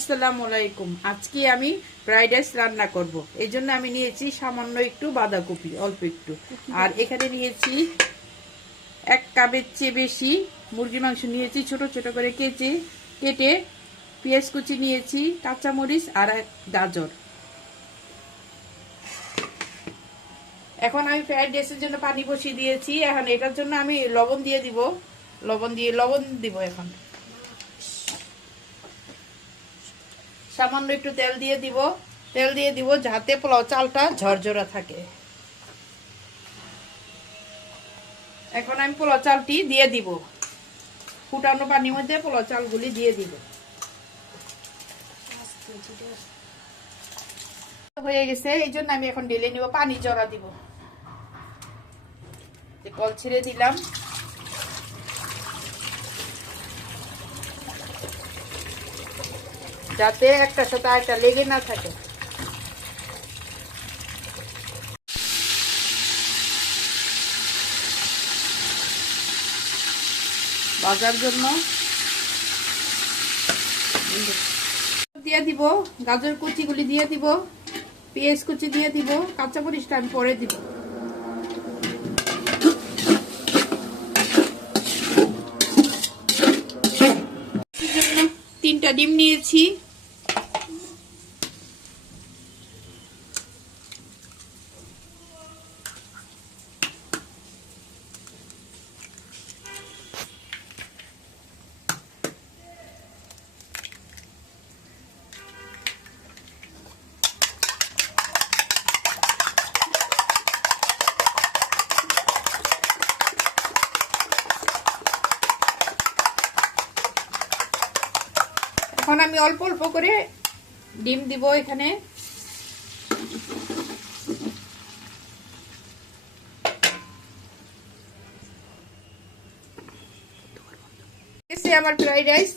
আসসালামু আলাইকুম। আজকে আমি ফ্রাইড রাইস রান্না করব। এই জন্য আমি নিয়েছি সামান্য একটু বাঁধাকপি, অল্প একটু। আর এখানে নিয়েছি 1 কাপের চেয়ে বেশি মুরগির মাংস নিয়েছি, ছোট ছোট করে কেটে। পেঁয়াজ কুচি নিয়েছি, কাঁচামরিচ আর গাজর। এখন আমি ফ্রাইড রাইসের জন্য পানি বসিয়ে দিয়েছি। এখন এটার জন্য আমি লবণ দিব। লবণ দিব। এখন সামান্য একটু তেল দিয়ে দিব যাতে পোলাও চালটা ঝরঝরা থাকে। এখন আমি পোলাও চালটি দিয়ে দিব, ফুটানো পানির মধ্যে পোলাও চালগুলি দিয়ে দিব। হয়ে গেছে, এই জন্য আমি এখন ঢেলে নিব। পানি জড়া দিব, কল ছেড়ে দিলাম। যাতে একটা সাথে আরেকটা লেগে না থাকে। ভাজার জন্য দিয়ে দিব, গাজর কুচিগুলি দিয়ে দিব, পেঁয়াজ কুচি দিয়ে দিব, কাঁচামরিচটা আমি পরে দিব। জন্য 3টা ডিম নিয়েছি। এখন আমি অল্প অল্প করে ডিম দিব এখানে। আমার ফ্রাইড রাইস